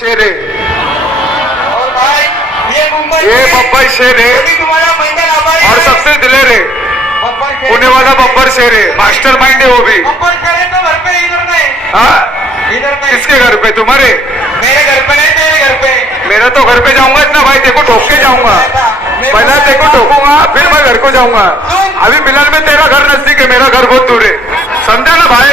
शेर है, और भाई ये मुंबई ये बब्बर शेर है अभी तुम्हारा महिंदर आभारी और है। सबसे दिलेर है। बब्बर शेर पुणे वाला बब्बर शेर है, मास्टर माइंड है वो भी। बब्बर शेर है तो घर पे इधर नहीं, हाँ, इधर नहीं। किसके घर पे? तुम्हारे? मेरे घर पे नहीं, तेरे घर पे। मेरा तो घर पे जाऊंगा ना भाई, देखो ठोक के जाऊंगा। पहले देखो ठोकूंगा, फिर मैं घर को जाऊंगा। अभी फिलहाल में तेरा घर नजदीक है, मेरा घर बहुत दूर है, समझा ना भाई।